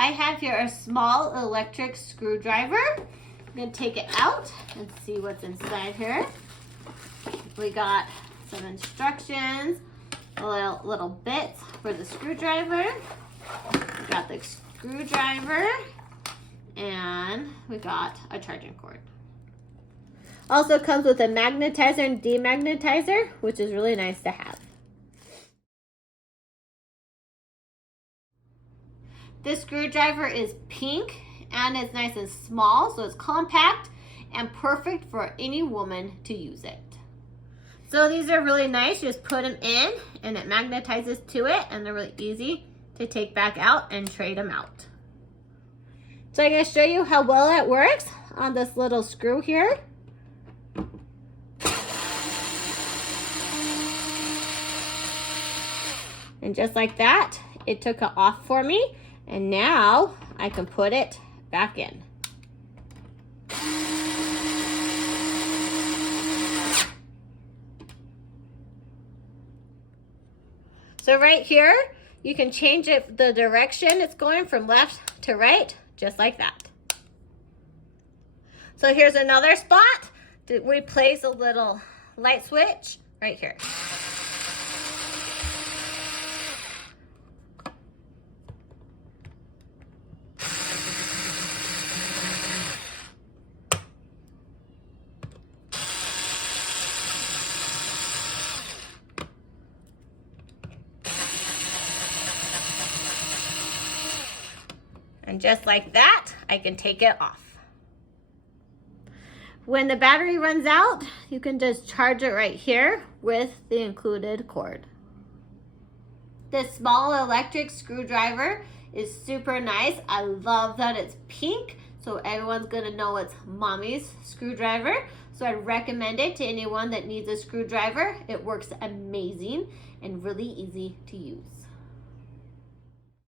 I have here a small electric screwdriver. I'm gonna take it out and see what's inside here. We got some instructions, little bits for the screwdriver. We got the screwdriver, and we got a charging cord. Also comes with a magnetizer and demagnetizer, which is really nice to have. This screwdriver is pink and it's nice and small, so it's compact and perfect for any woman to use it. So these are really nice. You just put them in and it magnetizes to it, and they're really easy to take back out and trade them out. So I'm going to show you how well it works on this little screw here. And just like that, it took it off for me. And now I can put it back in. So right here, you can change it, the direction it's going from left to right, just like that. So here's another spot to replace a little light switch right here. And just like that, I can take it off. When the battery runs out, you can just charge it right here with the included cord. This small electric screwdriver is super nice. I love that it's pink, so everyone's gonna know it's mommy's screwdriver. So I'd recommend it to anyone that needs a screwdriver. It works amazing and really easy to use.